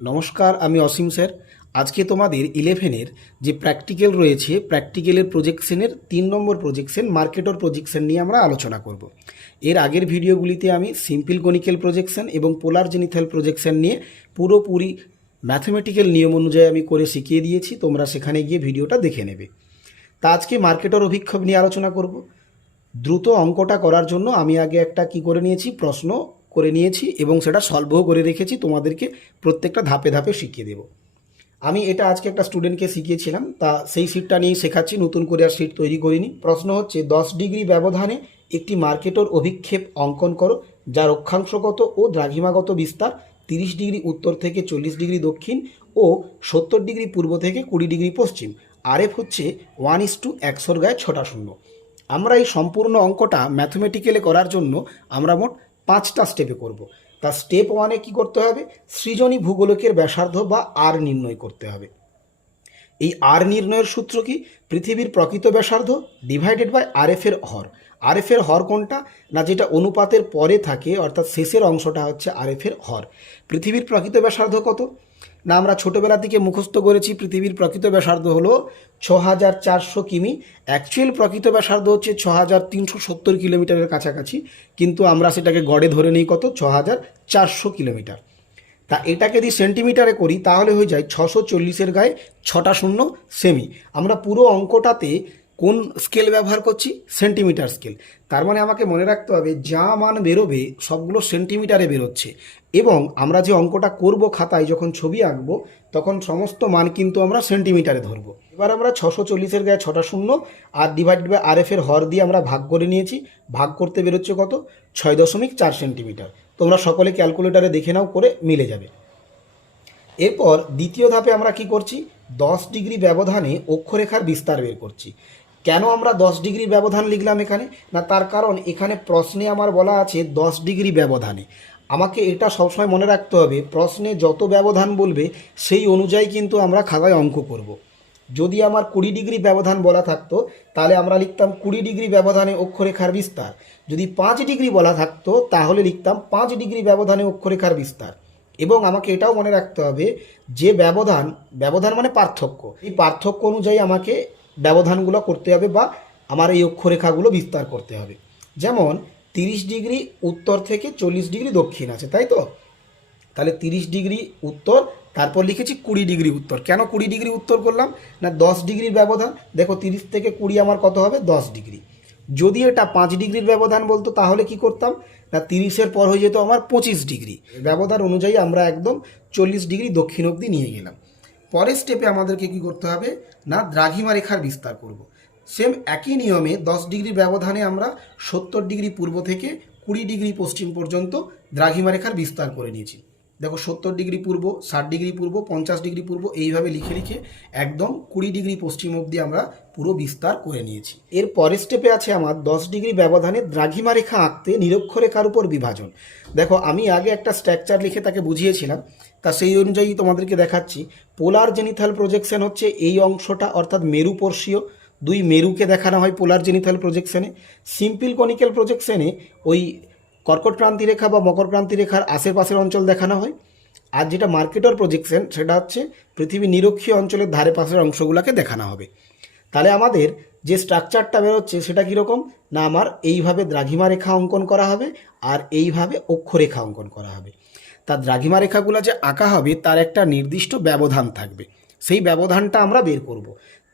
নমস্কার, আমি অসীম স্যার। আজকে তোমাদের ইলেভেনের যে প্র্যাকটিক্যাল রয়েছে, প্র্যাকটিক্যালের প্রজেকশনের, তিন নম্বর প্রজেকশন, মার্কেটর প্রজেকশন নিয়ে আমরা আলোচনা করব। এর আগের ভিডিওগুলিতে আমি সিম্পল কনিক্যাল প্রজেকশন এবং পোলার জেনিথাল প্রজেকশন নিয়ে পুরোপুরি ম্যাথমেটিক্যাল নিয়ম অনুযায়ী আমি করে শিখিয়ে দিয়েছি, তোমরা সেখানে গিয়ে ভিডিওটা দেখে নেবে। তা আজকে মার্কেটর অভিক্ষেপ নিয়ে আলোচনা করব। দ্রুত অঙ্কটা করার জন্য আমি আগে একটা কি করে নিয়েছি, প্রশ্ন করে নিয়েছি এবং সেটা সলভও করে রেখেছি। তোমাদেরকে প্রত্যেকটা ধাপে ধাপে শিখিয়ে দেব। আমি এটা আজকে একটা স্টুডেন্টকে শিখিয়েছিলাম। তা সেই সিটটা নিয়েই শেখাচ্ছি, নতুন করে আর সিট তৈরি করিনি। প্রশ্ন হচ্ছে, দশ ডিগ্রি ব্যবধানে একটি মার্কেটর অভিক্ষেপ অঙ্কন করো যার অক্ষাংশগত ও দ্রাঘিমাগত বিস্তার, তিরিশ ডিগ্রি উত্তর থেকে চল্লিশ ডিগ্রি দক্ষিণ ও সত্তর ডিগ্রি পূর্ব থেকে কুড়ি ডিগ্রি পশ্চিম। আরএফ হচ্ছে ওয়ান ইস টু একশোর গায়ে ছটা শূন্য। আমরা এই সম্পূর্ণ অঙ্কটা ম্যাথমেটিক্যালে করার জন্য আমরা মোট পাঁচটা স্টেপে করব। তা স্টেপ ওয়ানে কি করতে হবে? সৃজনী ভূগোলকের ব্যাসার্ধ বা আর নির্ণয় করতে হবে। এই আর নির্ণয়ের সূত্র কি? পৃথিবীর প্রকৃত ব্যাসার্ধ ডিভাইডেড বাই আরএফের হর। আরএফ এর হর কোনটা? না, যেটা অনুপাতের পরে থাকে, অর্থাৎ শেষের অংশটা হচ্ছে আরএফ এর হর। পৃথিবীর প্রকৃত ব্যাসার্ধ কত? না, আমরা ছোটোবেলা থেকে মুখস্থ করেছি, পৃথিবীর প্রকৃত ব্যাসার্ধ হলো ছ হাজার চারশো কিমি। অ্যাকচুয়াল প্রকৃত ব্যাসার্ধ হচ্ছে ছ হাজার তিনশো সত্তর কিলোমিটারের কাছাকাছি, কিন্তু আমরা সেটাকে গড়ে ধরে নিই কত? ছ হাজার চারশো কিলোমিটার। তা এটাকে যদি সেন্টিমিটারে করি, তাহলে হয়ে যায় ছশো চল্লিশের গায়ে ছটা শূন্য সেমি। আমরা পুরো অঙ্কটাতে কোন স্কেল ব্যবহার করছি? সেন্টিমিটার স্কেল তার মানে আমাকে মনে রাখতে হবে, যা মান বেরোবে, সবগুলো সেন্টিমিটারে বেরোচ্ছে। এবং আমরা যে অঙ্কটা করব খাতায়, যখন ছবি আঁকবো, তখন সমস্ত মান কিন্তু আমরা সেন্টিমিটারে ধরবো। এবার আমরা ছশো চল্লিশের গায়ে ছটা শূন্য আর ডিভাইড বাই আর এফ এর হর দিয়ে আমরা ভাগ করে নিয়েছি। ভাগ করতে বেরোচ্ছে কত? ছয় দশমিক চার সেন্টিমিটার তোমরা সকলে ক্যালকুলেটারে দেখে নাও, করে মিলে যাবে। এরপর দ্বিতীয় ধাপে আমরা কি করছি? দশ ডিগ্রি ব্যবধানে অক্ষরেখার বিস্তার বের করছি। কেন আমরা দশ ডিগ্রি ব্যবধান লিখলাম এখানে? না, তার কারণ এখানে প্রশ্নে আমার বলা আছে দশ ডিগ্রি ব্যবধানে। আমাকে এটা সবসময় মনে রাখতে হবে, প্রশ্নে যত ব্যবধান বলবে, সেই অনুযায়ী কিন্তু আমরা খাতায় অঙ্ক করব। যদি আমার কুড়ি ডিগ্রি ব্যবধান বলা থাকতো, তাহলে আমরা লিখতাম কুড়ি ডিগ্রি ব্যবধানে অক্ষরেখার বিস্তার। যদি পাঁচ ডিগ্রি বলা থাকতো, তাহলে লিখতাম পাঁচ ডিগ্রি ব্যবধানে অক্ষরেখার বিস্তার। এবং আমাকে এটাও মনে রাখতে হবে যে ব্যবধান ব্যবধান মানে পার্থক্য। এই পার্থক্য অনুযায়ী আমাকে ব্যবধানগুলো করতে হবে বা আমার এই অক্ষরেখাগুলো বিস্তার করতে হবে। যেমন, তিরিশ ডিগ্রি উত্তর থেকে চল্লিশ ডিগ্রি দক্ষিণ আছে, তাই তো? তাহলে তিরিশ ডিগ্রি উত্তর, তারপর লিখেছি কুড়ি ডিগ্রি উত্তর। কেন কুড়ি ডিগ্রি উত্তর করলাম? না, দশ ডিগ্রির ব্যবধান। দেখো, তিরিশ থেকে কুড়ি আমার কত হবে? দশ ডিগ্রি। যদি এটা পাঁচ ডিগ্রির ব্যবধান বলতো, তাহলে কি করতাম? না, তিরিশের পর হয়ে যেত আমার পঁচিশ ডিগ্রি। ব্যবধান অনুযায়ী আমরা একদম চল্লিশ ডিগ্রি দক্ষিণ অবধি নিয়ে গেলাম। পরের স্টেপে আমাদেরকে কি করতে হবে? না, দ্রাঘিমা রেখার বিস্তার করব। সেম একই নিয়মে দশ ডিগ্রি ব্যবধানে আমরা সত্তর ডিগ্রি পূর্ব থেকে কুড়ি ডিগ্রি পশ্চিম পর্যন্ত দ্রাঘিমা রেখার বিস্তার করে নিয়েছি। দেখো, সত্তর ডিগ্রি পূর্ব, ষাট ডিগ্রি পূর্ব, পঞ্চাশ ডিগ্রি পূর্ব, এইভাবে লিখে লিখে একদম কুড়ি ডিগ্রি পশ্চিম অবধি আমরা পুরো বিস্তার করে নিয়েছি। এর পরের স্টেপে আছে আমার দশ ডিগ্রি ব্যবধানে দ্রাঘিমা রেখা আঁকতে নিরক্ষরেখার উপর বিভাজন। দেখো, আমি আগে একটা স্ট্রাকচার লিখে তাকে বুঝিয়েছিলাম। তা সেই অনুযায়ী তোমাদেরকে দেখাচ্ছি। পোলার জেনিথাল প্রজেকশন হচ্ছে এই অংশটা, অর্থাৎ মেরু পর্ষীয় দুই মেরুকে দেখানো হয় পোলার জেনিথাল প্রজেকশনে সিম্পল কনিক্যাল প্রজেকশনে ওই কর্কট ক্রান্তি রেখা বা মকর ক্রান্তি রেখার আশেপাশের অঞ্চল দেখানো হয়। আর যেটা মার্কেটর প্রজেকশন সেটা হচ্ছে পৃথিবী নিরক্ষীয় অঞ্চলের ধারে পাশের অংশগুলোকে দেখানো হবে। তাহলে আমাদের যে স্ট্রাকচারটা বেরোচ্ছে, সেটা কীরকম না, আমার এইভাবে দ্রাঘিমা রেখা অঙ্কন করা হবে আর এইভাবে অক্ষরেখা অঙ্কন করা হবে। তার দ্রাঘিমা রেখাগুলো যে আঁকা হবে, তার একটা নির্দিষ্ট ব্যবধান থাকবে। সেই ব্যবধানটা আমরা বের করব।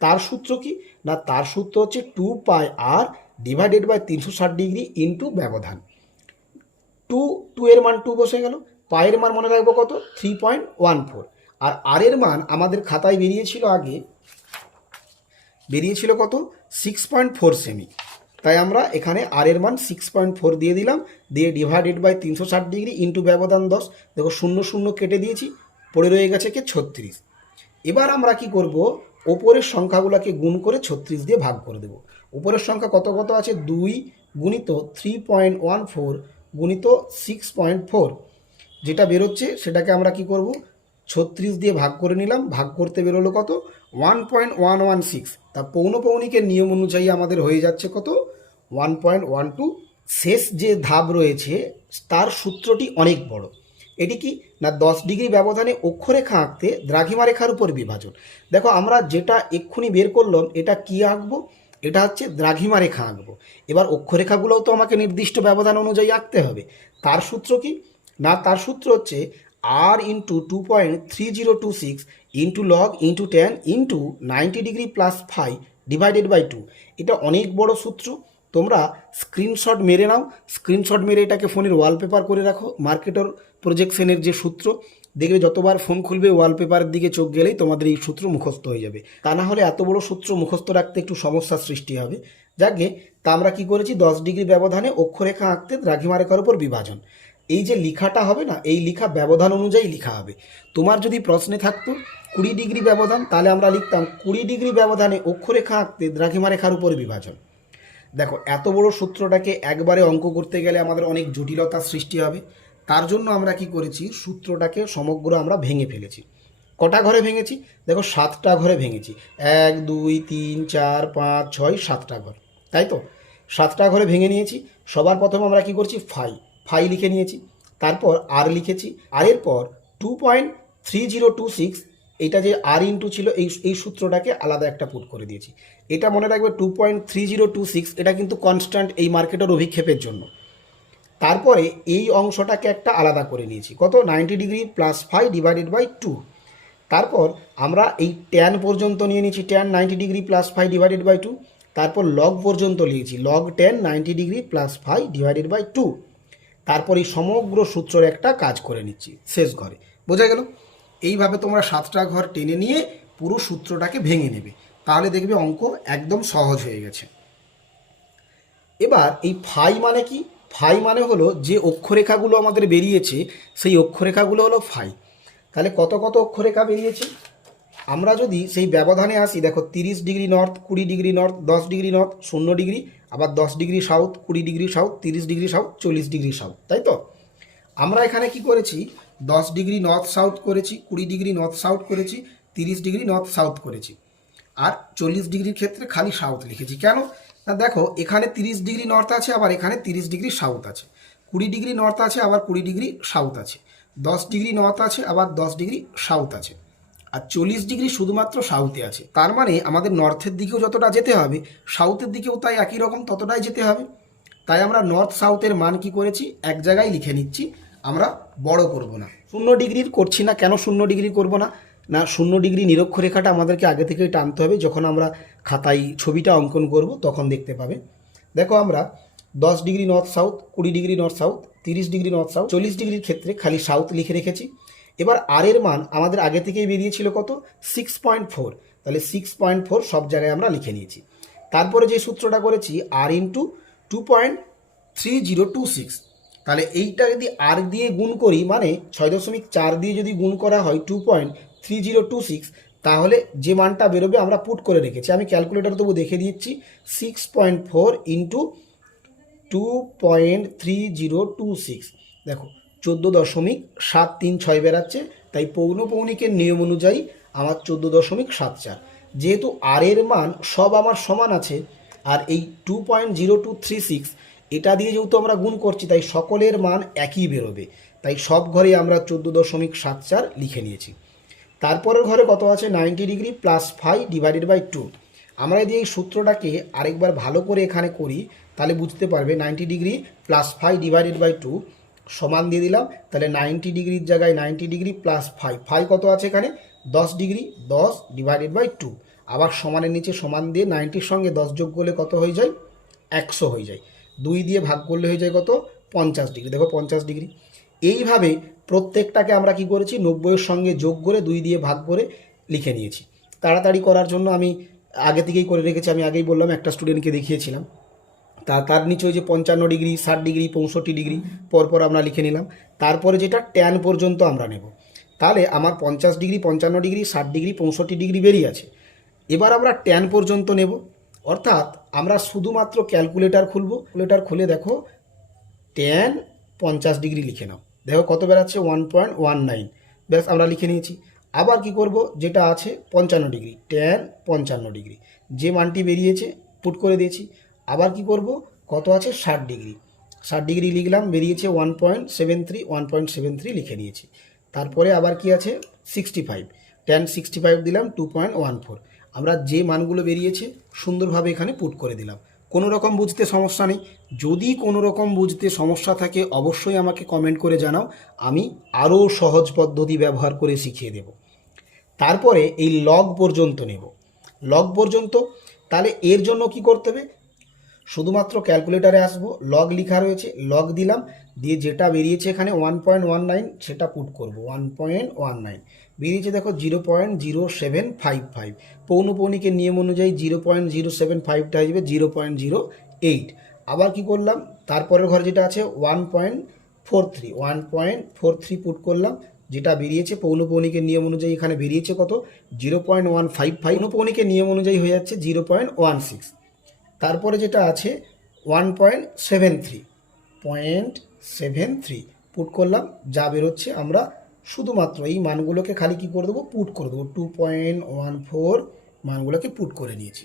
তার সূত্র কি? না, তার সূত্র হচ্ছে two pi R divided by তিনশো ষাট ডিগ্রি ইন্টু ব্যবধান। টু টু এর মান টু বসে গেল। পায়ের মান মনে রাখব কত? Three point one four. আর আর এর মান আমাদের খাতায় বেরিয়েছিল আগে, বেরিয়েছিল কত? Six point four cm. তাই আমরা এখানে আর এর মান সিক্স পয়েন্ট ফোর দিয়ে দিলাম, দিয়ে ডিভাইডেড বাই তিনশো ষাট ডিগ্রি ইন্টু ব্যবধান দশ। দেখো শূন্য শূন্য কেটে দিয়েছি, পড়ে রয়ে গেছে কে ছত্রিশ। এবার আমরা কি করব? ওপরের সংখ্যাগুলোকে গুণ করে ছত্রিশ দিয়ে ভাগ করে দেব। উপরের সংখ্যা কত কত আছে? দুই গুণিত থ্রি পয়েন্ট ওয়ান ফোর গুণিত সিক্স পয়েন্ট ফোর যেটা বেরোচ্ছে, সেটাকে আমরা কি করব? ছত্রিশ দিয়ে ভাগ করে নিলাম, ভাগ করতে বেরোলো কত? One point one one six তা পৌনপৌনিকের নিয়ম অনুযায়ী আমাদের হয়ে যাচ্ছে কত? ওয়ান পয়েন্ট ওয়ান টু শেষ যে ধাপ রয়েছে, তার সূত্রটি অনেক বড়। এটি কি? না, দশ ডিগ্রি ব্যবধানে অক্ষরেখা আঁকতে দ্রাঘিমা রেখার উপর বিভাজন। দেখো, আমরা যেটা এক্ষুনি বের করলাম, এটা কি আঁকবো? এটা হচ্ছে দ্রাঘিমা রেখা আঁকবো। এবার অক্ষরেখাগুলোও তো আমাকে নির্দিষ্ট ব্যবধান অনুযায়ী আঁকতে হবে। তার সূত্র কি? না, তার সূত্র হচ্ছে R into two point three zero two six into log into ten into ninety degree plus five divided by two এটা অনেক বড় সূত্র। তোমরা স্ক্রিনশট মেরে নাও। স্ক্রিনশট মেরে এটাকে ফোনের ওয়ালপেপার করে রাখো। মার্কেটর প্রজেকশনের যে সূত্র, দেখবে যতবার ফোন খুলবে ওয়ালপেপারের দিকে চোখ গেলেই তোমাদের এই সূত্র মুখস্থ হয়ে যাবে। তা না হলে এত বড় সূত্র মুখস্থ রাখতে একটু সমস্যার সৃষ্টি হবে। যাকে তা আমরা কী করেছি? দশ ডিগ্রি ব্যবধানে অক্ষরেখা আঁকতে দ্রাঘিমা রেখার উপর বিভাজন। এই যে লেখাটা হবে না, এই লেখা ব্যবধান অনুযায়ী লেখা হবে। তোমার যদি প্রশ্নে থাকতো কুড়ি ডিগ্রি ব্যবধান, তাহলে আমরা লিখতাম কুড়ি ডিগ্রি ব্যবধানে অক্ষরেখা আঁকতে দ্রাঘিমা রেখার উপর বিভাজন। দেখো, এত বড় সূত্রটাকে একবারে অঙ্ক করতে গেলে আমাদের অনেক জটিলতার সৃষ্টি হবে। তার জন্য আমরা কি করেছি, সূত্রটাকে সমগ্র আমরা ভেঙে ফেলেছি। কটা ঘরে ভেঙেছি? দেখো, সাতটা ঘরে ভেঙেছি। এক, দুই, তিন, চার, পাঁচ, ছয়, সাতটা ঘর। তাই তো? সাতটা ঘরে ভেঙে নিয়েছি। সবার প্রথম আমরা কি করছি? ফাই। ফাই লিখে নিয়েছি, তারপর আর লিখেছি আর এর পর two point three zero two six এটা যে আর ইন্টু ছিল, এই এই সূত্রটাকে আলাদা একটা পুট করে দিয়েছি। এটা মনে রাখবে two point three zero two six এটা কিন্তু কনস্ট্যান্ট এই মার্কেটের অভিক্ষেপের জন্য। তারপরে এই অংশটাকে একটা আলাদা করে নিয়েছি। কত? Ninety degree plus five divided by two তারপর আমরা এই ট্যান পর্যন্ত নিয়ে নিয়েছি tan ninety degree plus five divided by two তারপর লগ পর্যন্ত নিয়েছি log ten ninety degree plus five divided by two তারপর এই সমগ্র সূত্রের একটা কাজ করে নিচ্ছি, শেষ ঘরে। বোঝা গেল? এইভাবে তোমরা সাতটা ঘর টেনে নিয়ে পুরো সূত্রটাকে ভেঙে নেবে। তাহলে দেখবে অঙ্ক একদম সহজ হয়ে গেছে। এবার এই ফাই মানে কি? ফাই মানে হলো যে অক্ষরেখাগুলো আমাদের বেরিয়েছে, সেই অক্ষরেখাগুলো হলো ফাই। তাহলে কত কত অক্ষরেখা বেরিয়েছে? আমরা যদি সেই ব্যবধানে আসি, দেখো তিরিশ ডিগ্রি নর্থ, কুড়ি ডিগ্রি নর্থ, দশ ডিগ্রি নর্থ, শূন্য ডিগ্রি, আবার দশ ডিগ্রি সাউথ, কুড়ি ডিগ্রি সাউথ, তিরিশ ডিগ্রি সাউথ, চল্লিশ ডিগ্রি সাউথ, তাই তো? আমরা এখানে কি করেছি? দশ ডিগ্রি নর্থ সাউথ করেছি, কুড়ি ডিগ্রি নর্থ সাউথ করেছি, তিরিশ ডিগ্রি নর্থ সাউথ করেছি। আর চল্লিশ ডিগ্রির ক্ষেত্রে খালি সাউথ লিখেছি। কেন? না, দেখো, এখানে তিরিশ ডিগ্রি নর্থ আছে, আবার এখানে তিরিশ ডিগ্রি সাউথ আছে। কুড়ি ডিগ্রি নর্থ আছে, আবার কুড়ি ডিগ্রি সাউথ আছে। দশ ডিগ্রি নর্থ আছে, আবার দশ ডিগ্রি সাউথ আছে। আর চল্লিশ ডিগ্রি শুধুমাত্র সাউথে আছে। তার মানে আমাদের নর্থের দিকেও যতটা যেতে হবে সাউথের দিকেও তাই একই রকম ততটাই যেতে হবে। তাই আমরা নর্থ সাউথের মান কি করেছি? এক জায়গায় লিখে নিচ্ছি, আমরা বড় করব না। শূন্য ডিগ্রির করছি না, কেন শূন্য ডিগ্রি করব না? না, শূন্য ডিগ্রি নিরক্ষরেখাটা আমাদেরকে আগে থেকেই টানতে হবে, যখন আমরা খাতায় ছবিটা অঙ্কন করব, তখন দেখতে পাবে। দেখো আমরা, দশ ডিগ্রি নর্থ সাউথ কুড়ি ডিগ্রি নর্থ সাউথ তিরিশ ডিগ্রি নর্থ সাউথ চল্লিশ ডিগ্রির ক্ষেত্রে খালি সাউথ লিখে রেখেছি। এবার আর এর মান আমাদের আগে থেকেই বেরিয়েছিল কত? সিক্স পয়েন্ট ফোর তাহলে সিক্স পয়েন্ট ফোর সব জায়গায় আমরা লিখে নিয়েছি। তারপরে যে সূত্রটা করেছি R into two point three zero two six তাহলে এইটা যদি আর দিয়ে গুণ করি মানে ছয় দশমিক চার দিয়ে যদি গুণ করা হয় two point three zero two six তাহলে যে মানটা বেরোবে আমরা পুট করে রেখেছি। আমি ক্যালকুলেটার তবু দেখে দিচ্ছি six point four into two point three zero two six দেখো চোদ্দ দশমিক সাত তিন ছয় বেরাচ্ছে তাই পৌনপৌনিকের নিয়ম অনুযায়ী আমার চোদ্দ দশমিক সাত চার। যেহেতু আর এর মান সব আমার সমান আছে, আর এই two point zero two three six এটা দিয়ে যেহেতু আমরা গুণ করছি, তাই সকলের মান একই বেরোবে। তাই সব ঘরে আমরা চোদ্দ দশমিক সাত চার লিখে নিয়েছি। তারপরের ঘরে কত আছে? Ninety degree plus five divided by two আমরা যদি এই সূত্রটাকে আরেকবার ভালো করে এখানে করি, তাহলে বুঝতে পারবে ninety degree plus five divided by two সমান দিয়ে দিলাম, তাহলে নাইনটি ডিগ্রির জায়গায় ninety degree plus five five কত আছে এখানে? দশ ডিগ্রি দশ ডিভাইডেড বাই টু আবার সমানের নিচে সমান দিয়ে নাইনটির সঙ্গে দশ যোগ করলে কত হয়ে যায়? একশো হয়ে যায়। দুই দিয়ে ভাগ করলে হয়ে যায় কত? পঞ্চাশ ডিগ্রি দেখো পঞ্চাশ ডিগ্রি এইভাবে প্রত্যেকটাকে আমরা কি করেছি? নব্বইয়ের সঙ্গে যোগ করে দুই দিয়ে ভাগ করে লিখে নিয়েছি। তাড়াতাড়ি করার জন্য আমি আগে থেকেই করে রেখেছি, আমি আগেই বললাম, একটা স্টুডেন্টকে দেখিয়েছিলাম। তা তার নিচে ওই যে পঞ্চান্ন ডিগ্রি, ষাট ডিগ্রি, পঁয়ষট্টি ডিগ্রি, পরপর আমরা লিখে নিলাম। তারপরে যেটা ট্যান পর্যন্ত আমরা নেব। তাহলে আমার পঞ্চাশ ডিগ্রি, পঞ্চান্ন ডিগ্রি, ষাট ডিগ্রি, পঁয়ষট্টি ডিগ্রি বেরিয়ে আছে। এবার আমরা ট্যান পর্যন্ত নেব। অর্থাৎ আমরা শুধুমাত্র ক্যালকুলেটার খুলব। ক্যালকুলেটার খুলে দেখো ট্যান পঞ্চাশ ডিগ্রি লিখে নাও। দেখো কত বেরাচ্ছে? ওয়ান পয়েন্ট ওয়ান নাইন ব্যাস, আমরা লিখে নিয়েছি। আবার কি করব? যেটা আছে, পঞ্চান্ন ডিগ্রি ট্যান পঞ্চান্ন ডিগ্রি। যে মানটি বেরিয়েছে পুট করে দিয়েছি। আবার কি করব? কত আছে? ষাট ডিগ্রি। ষাট ডিগ্রি লিখলাম, বেরিয়েছে one point seven three one point seven three লিখে নিয়েছি। তারপরে আবার কি আছে? Sixty five ten sixty five দিলাম টু পয়েন্ট ওয়ান ফোর আমরা যে মানগুলো বেরিয়েছে, সুন্দরভাবে এখানে পুট করে দিলাম। কোনো রকম বুঝতে সমস্যা নেই। যদি কোনো রকম বুঝতে সমস্যা থাকে, অবশ্যই আমাকে কমেন্ট করে জানাও। আমি আরও সহজ পদ্ধতি ব্যবহার করে শিখিয়ে দেব। তারপরে এই লগ পর্যন্ত নেব। লগ পর্যন্ত, তাহলে এর জন্য কি করতে হবে? শুধুমাত্র ক্যালকুলেটারে আসব লগ লেখা রয়েছে লগ দিলাম, দিয়ে যেটা বেরিয়েছে এখানে ওয়ান পয়েন্ট ওয়ান নাইন সেটা পুট করব ওয়ান পয়েন্ট ওয়ান নাইন বেরিয়েছে দেখো zero point zero seven five five পৌনপৌনিকের নিয়ম অনুযায়ী জিরো পয়েন্ট জিরো সেভেন ফাইভটা আসবে জিরো পয়েন্ট জিরো এইট আবার কি করলাম, তারপরের ঘর যেটা আছে one point four three one point four three put করলাম, যেটা বেরিয়েছে, পৌনপৌনিকের নিয়ম অনুযায়ী এখানে বেরিয়েছে কত? Zero point one five five পৌনপৌনিকের নিয়ম অনুযায়ী হয়ে যাচ্ছে জিরো পয়েন্ট ওয়ান সিক্স তারপরে যেটা আছে one point seven three point seven three put করলাম, যা বেরোচ্ছে আমরা শুধুমাত্র এই মানগুলোকে খালি কি করে দেবো? পুট করে দেবো। টু পয়েন্ট ওয়ান ফোর মানগুলোকে পুট করে নিয়েছি।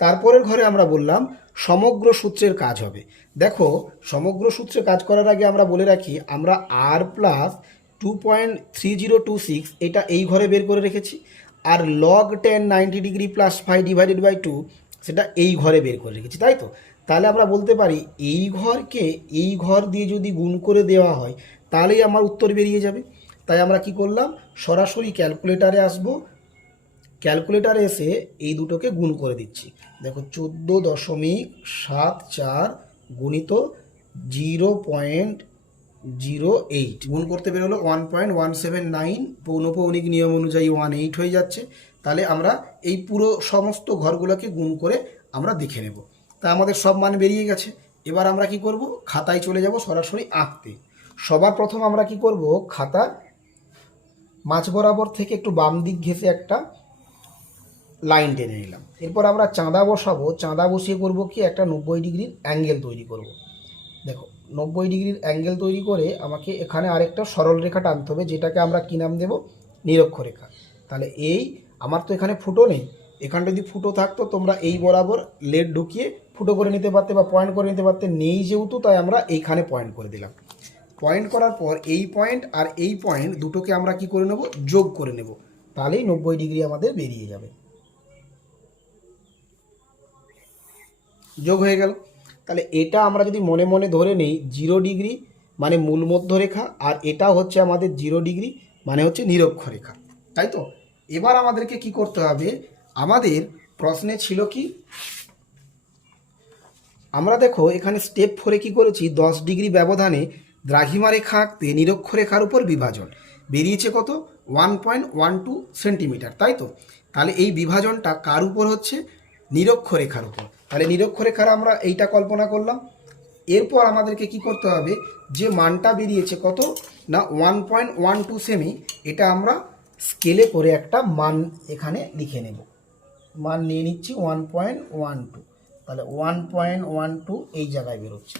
তারপরের ঘরে আমরা বললাম, সমগ্র সূত্রের কাজ হবে। দেখো, সমগ্র সূত্রে কাজ করার আগে আমরা বলে রাখি, আমরা R plus two point three zero two six এটা এই ঘরে বের করে রেখেছি। আর log ten ninety degree plus five divided by two সেটা এই ঘরে বের করে রেখেছি, তাই তো? তাহলে আমরা বলতে পারি এই ঘরকে এই ঘর দিয়ে যদি গুণ করে দেওয়া হয়, তাহলেই আমার উত্তর বেরিয়ে যাবে। তাই আমরা কি করলাম? সরাসরি ক্যালকুলেটারে আসব। ক্যালকুলেটারে এসে এই দুটোকে গুণ করে দিচ্ছি। দেখো, চোদ্দ দশমিক সাত চার গুণিত জিরো পয়েন্ট জিরো এইট। গুণ করতে বেরোলো one point one seven nine. পৌনপৌনিক নিয়ম অনুযায়ী ওয়ান এইট হয়ে যাচ্ছে। তাহলে আমরা এই পুরো সমস্ত ঘরগুলোকে গুণ করে আমরা দেখে নেব। তা আমাদের সব মান বেরিয়ে গেছে। এবার আমরা কি করব? খাতায় চলে যাব সরাসরি আঁকতে। সবার প্রথম আমরা কি করব? খাতা মাঝ বরাবর থেকে একটু বাম দিক ঘেঁষে একটা লাইন টেনে নিলাম। এরপর আমরা চাঁদা বসাবো। চাঁদা বসিয়ে করব কি? একটা নব্বই ডিগ্রির অ্যাঙ্গেল তৈরি করব। দেখো নব্বই ডিগ্রির অ্যাঙ্গেল তৈরি করে আমাকে এখানে আরেকটা সরল রেখা টানতে হবে, যেটাকে আমরা কী নাম দেব? নিরক্ষরেখা তাহলে এই, আমার তো এখানে ফুটো নেই। এখানে যদি ফুটো থাকতো, তোমরা এই বরাবর লেড ঢুকিয়ে ফুটো করে নিতে পারতে বা পয়েন্ট করে নিতে পারতে। নেই যেহেতু, তাই আমরা এইখানে পয়েন্ট করে দিলাম। পয়েন্ট করার পর এই পয়েন্ট আর এই পয়েন্ট দুটোকে আমরা কি করে নেব? যোগ করে নেব। তাহলেই নব্বই ডিগ্রি আমাদের বেরিয়ে যাবে। যোগ হয়ে গেল। তাহলে এটা আমরা যদি মনে মনে ধরে নেই জিরো ডিগ্রি মানে মূল মধ্যরেখা, আর এটা হচ্ছে আমাদের জিরো ডিগ্রি মানে হচ্ছে নিরক্ষরেখা, তাই তো? এবার আমাদেরকে কি করতে হবে? আমাদের প্রশ্নে ছিল কি? আমরা দেখো এখানে স্টেপ ফোরে কি করেছি? দশ ডিগ্রি ব্যবধানে দ্রাঘিমা রেখা আঁকতে নিরক্ষরেখার উপর বিভাজন। বেরিয়েছে কত? One point one two centimetre তাই তো? তাহলে এই বিভাজনটা কার উপর হচ্ছে? নিরক্ষরেখার উপর। তাহলে নিরক্ষরেখার আমরা এইটা কল্পনা করলাম? এরপর আমাদেরকে কি করতে হবে? যে মানটা বেরিয়েছে কত? না one point one two cm এটা আমরা স্কেলে করে একটা মান এখানে লিখে নেব। মান নিয়ে নিচ্ছি ওয়ান পয়েন্ট ওয়ান টু তাহলে ওয়ান পয়েন্ট ওয়ান টু এই জায়গায় বেরোচ্ছে।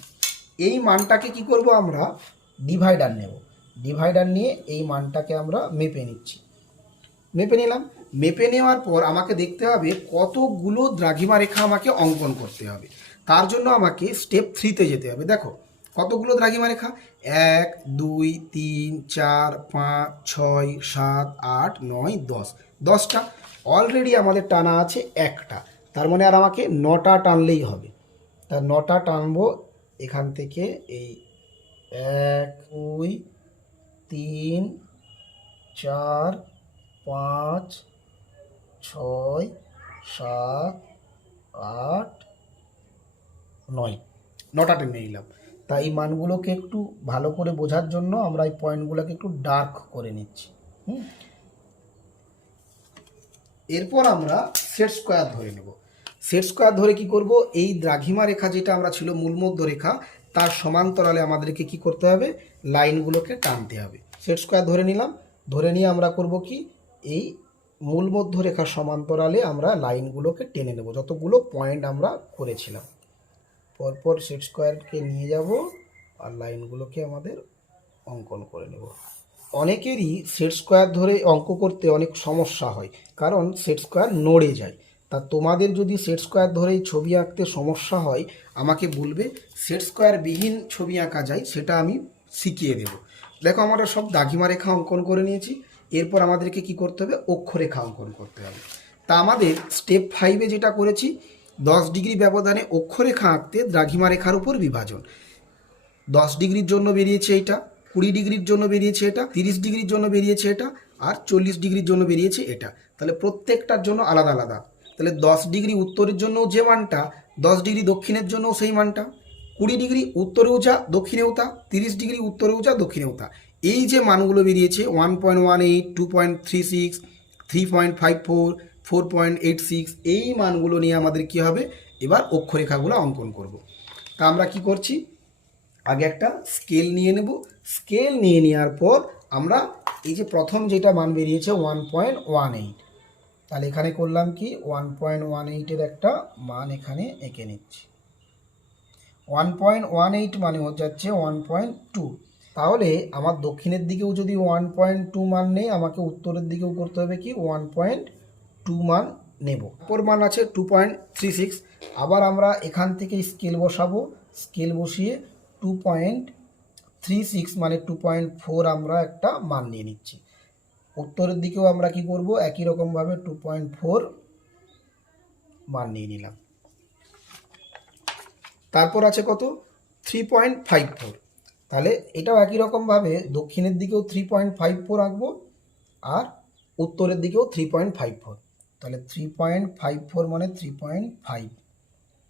এই মানটাকে কি করব আমরা? ডিভাইডার নেব। ডিভাইডার নিয়ে এই মানটাকে আমরা মেপে নিচ্ছি। মেপে নিলাম। মেপে নেওয়ার পর আমাকে দেখতে হবে কতগুলো দ্রাঘিমা রেখা আমাকে অঙ্কন করতে হবে। তার জন্য আমাকে স্টেপ থ্রিতে যেতে হবে। দেখো, কতগুলো দ্রাঘিমা রেখা? এক, দুই, তিন, চার, পাঁচ, ছয়, সাত, আট, নয়, দশ। দশটা। অলরেডি আমাদের টানা আছে একটা। তার মানে আর আমাকে নটা টানলেই হবে। তা নটা টানবো এখান থেকে এই এক, দুই, তিন, চার, পাঁচ ছয়, সাত, আট, নয়। নটা টেনে নিলাম। তাই এই মানগুলোকে একটু ভালো করে বোঝার জন্য আমরা এই পয়েন্টগুলোকে একটু ডার্ক করে নিচ্ছি। হুম? এরপর আমরা সেট স্কোয়ার ধরে নেব। সেট স্কোয়ার ধরে কি করব? এই দ্রাঘিমা রেখা যেটা আমরা ছিল মূলমধ্য রেখা, তার সমান্তরালে আমাদেরকে কি করতে হবে? লাইনগুলোকে টানতে হবে। সেট স্কোয়ার ধরে নিলাম। ধরে নিয়ে আমরা করব কি? এই মূল মধ্য রেখার সমান্তরালে আমরা লাইনগুলোকে টেনে নেব। যতগুলো পয়েন্ট আমরা করেছিলাম। পরপর সেট স্কোয়ারকে নিয়ে যাব আর লাইনগুলোকে আমাদের অঙ্কন করে নেব। অনেকেরই সেট স্কোয়ার ধরে অঙ্ক করতে অনেক সমস্যা হয়, কারণ সেট স্কোয়ার নড়ে যায়। তা তোমাদের যদি সেট স্কোয়ার ধরেই ছবি আঁকতে সমস্যা হয়, আমাকে বলবে সেট স্কোয়ার বিহীন ছবি আঁকা যায়, সেটা আমি শিখিয়ে দেব। দেখো, আমরা সব দাগিমা রেখা অঙ্কন করে নিয়েছি। এরপর আমাদেরকে কি করতে হবে? অক্ষরেখা অঙ্কন করতে হবে। তা আমাদের স্টেপ ফাইভে যেটা করেছি, দশ ডিগ্রি ব্যবধানে অক্ষরেখা আঁকতে দ্রাঘিমা রেখার উপর বিভাজন। দশ ডিগ্রির জন্য বেরিয়েছে এটা, কুড়ি ডিগ্রির জন্য বেরিয়েছে এটা, তিরিশ ডিগ্রির জন্য বেরিয়েছে এটা, আর চল্লিশ ডিগ্রির জন্য বেরিয়েছে এটা। তাহলে প্রত্যেকটার জন্য আলাদা আলাদা। তাহলে দশ ডিগ্রি উত্তরের জন্য যে মানটা, দশ ডিগ্রি দক্ষিণের জন্যও সেই মানটা। কুড়ি ডিগ্রি উত্তরেও যা, দক্ষিণেও তা। তিরিশ ডিগ্রি উত্তরেও যা, দক্ষিণেও তা। এই যে মানগুলো বেরিয়েছে one point one eight two point three six three point five four four point eight six এই মানগুলো নিয়ে আমাদের কী হবে? এবার অক্ষরেখাগুলো অঙ্কন করব। তা আমরা কি করছি? আগে একটা স্কেল নিয়ে নেব। স্কেল নিয়ে নেওয়ার পর আমরা এই যে প্রথম যেটা মান বেরিয়েছে ওয়ান পয়েন্ট ওয়ান এইট তাহলে এখানে করলাম কি? ওয়ান পয়েন্ট ওয়ান এইটের একটা মান এখানে এঁকে নিচ্ছি। ওয়ান পয়েন্ট ওয়ান এইট মানে হচ্ছে ওয়ান পয়েন্ট টু তাহলে আমার দক্ষিণের দিকেও যদি ওয়ান পয়েন্ট টু মান নেই, আমাকে উত্তরের দিকেও করতে হবে কি? ওয়ান পয়েন্ট টু মান নেব। অপর মান আছে টু পয়েন্ট থ্রি সিক্স আবার আমরা এখান থেকে স্কেল বসাবো। স্কেল বসিয়ে টু পয়েন্ট থ্রি সিক্স মানে টু পয়েন্ট ফোর আমরা একটা মান নিয়ে নিচ্ছি। উত্তরের দিকেও আমরা কি করব? একই রকমভাবে টু পয়েন্ট ফোর মান নিয়ে নিলাম। তারপর আছে কত? থ্রি পয়েন্ট ফাইভ ফোর তাহলে এটাও একই রকমভাবে দক্ষিণের দিকেও থ্রি পয়েন্ট ফাইভ ফোর আঁকবো আর উত্তরের দিকেও থ্রি পয়েন্ট ফাইভ ফোর তাহলে থ্রি পয়েন্ট ফাইভ ফোর মানে থ্রি পয়েন্ট ফাইভ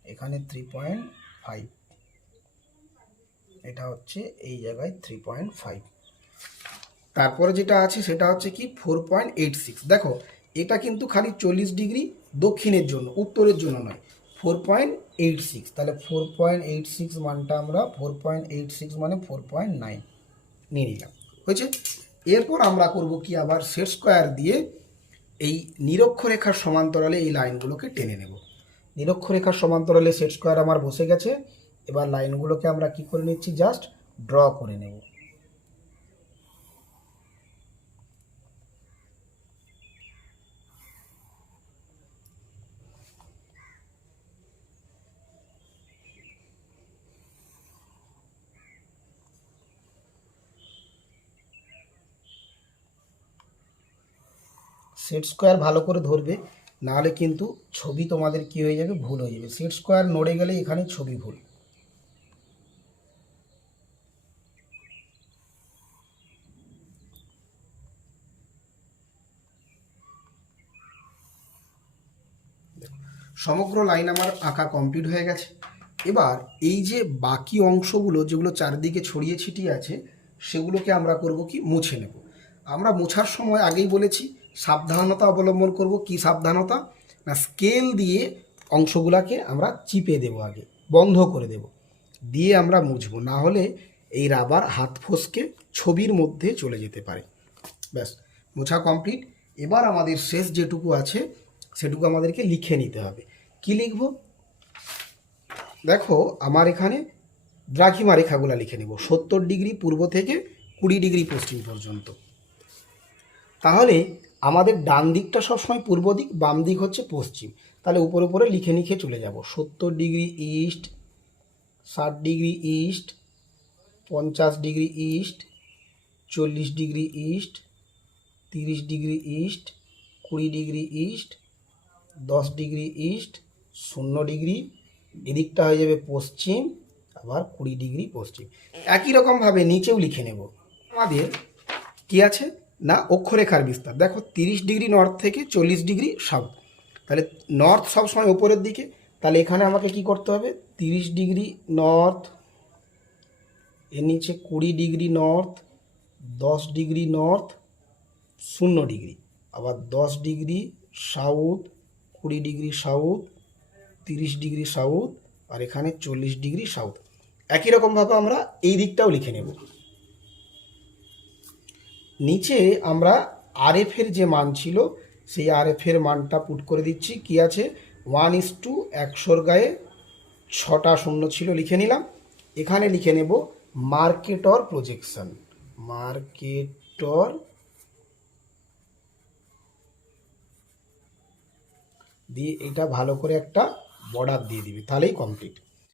এখানে থ্রি পয়েন্ট ফাইভ এটা হচ্ছে এই জায়গায় থ্রি পয়েন্ট ফাইভ তারপরে যেটা আছে সেটা হচ্ছে কি ফোর পয়েন্ট এইট সিক্স দেখো, এটা কিন্তু খালি চল্লিশ ডিগ্রি দক্ষিণের জন্য, উত্তরের জন্য নয়। ফোর পয়েন্ট এইট সিক্স তাহলে ফোর পয়েন্ট এইট সিক্স মানটা আমরা ফোর পয়েন্ট এইট সিক্স মানে ফোর পয়েন্ট নাইন নিয়ে নিলাম, হয়েছে? এরপর আমরা করব কি আবার সেট স্কোয়ার দিয়ে এই নিরক্ষরেখার সমান্তরালে এই লাইনগুলোকে টেনে নেব। নিরক্ষরেখার সমান্তরালে সেট স্কোয়ার আমার বসে গেছে, এবার লাইনগুলোকে আমরা কি করে নিচ্ছি? জাস্ট ড্র করে নেব। সেট স্কোয়ার ভালো করে ধরবে, নাহলে কিন্তু ছবি তোমাদের কি হয়ে যাবে? ভুল হয়ে যাবে। সেট স্কোয়ার নড়ে গেলে এখানে ছবি ভুল। সমগ্র লাইন আমার আঁকা কমপ্লিট হয়ে গেছে। এবার এই যে বাকি অংশগুলো যেগুলো চারদিকে ছড়িয়ে ছিটিয়ে আছে, সেগুলোকে আমরা করব কি? মুছে নেব। আমরা মোছার সময় আগেই বলেছি সাবধানতা অবলম্বন করব। কি সাবধানতা? না স্কেল দিয়ে অংশগুলোকে আমরা চিপে দেব আগে, বন্ধ করে দেব। দিয়ে আমরা মুছবো, না হলে এই রাবার হাত ফসকে ছবির মধ্যে চলে যেতে পারে। ব্যাস, মোছা কমপ্লিট এবার আমাদের শেষ যেটুকু আছে, সেটুকু আমাদেরকে লিখে নিতে হবে। কি লিখব? দেখো, আমার এখানে দ্রাঘিমা রেখাগুলো লিখে নেব, সত্তর ডিগ্রি পূর্ব থেকে কুড়ি ডিগ্রি পশ্চিম পর্যন্ত। তাহলে আমাদের ডান দিকটা সবসময় পূর্ব দিক, বাম দিক হচ্ছে পশ্চিম। তাহলে উপরে উপরে লিখে লিখে চলে যাব। সত্তর ডিগ্রি ইস্ট, ষাট ডিগ্রি ইস্ট, পঞ্চাশ ডিগ্রি ইস্ট, চল্লিশ ডিগ্রি ইস্ট, তিরিশ ডিগ্রি ইস্ট, কুড়ি ডিগ্রি ইস্ট, দশ ডিগ্রি ইস্ট, শূন্য ডিগ্রি। এদিকটা হয়ে যাবে পশ্চিম, আবার কুড়ি ডিগ্রি পশ্চিম। একই রকমভাবে নিচেও লিখে নেব। আমাদের কি আছে? না, অক্ষরেখার বিস্তার। দেখো, তিরিশ ডিগ্রি নর্থ থেকে চল্লিশ ডিগ্রি সাউথ তাহলে নর্থ সবসময় ওপরের দিকে। তাহলে এখানে আমাকে কি করতে হবে? তিরিশ ডিগ্রি নর্থ এর নিচে কুড়ি ডিগ্রি নর্থ দশ ডিগ্রি নর্থ শূন্য ডিগ্রি। আবার দশ ডিগ্রি সাউথ কুড়ি ডিগ্রি সাউথ তিরিশ ডিগ্রি সাউথ আর এখানে চল্লিশ ডিগ্রি সাউথ একই রকমভাবে আমরা এই দিকটাও লিখে নেব। নিচে আমরা আরএফের যে মান ছিল, সেই আরএফের মানটা পুট করে দিচ্ছি। কি আছে? ওয়ান ইস টু একশোর গায়ে ছটা শূন্য ছিল, লিখে নিলাম। এখানে লিখে নেব মার্কেটর প্রজেকশন মার্কেটর দিয়ে এটা ভালো করে একটা বর্ডার দিয়ে দিবি, তাহলেই কমপ্লিট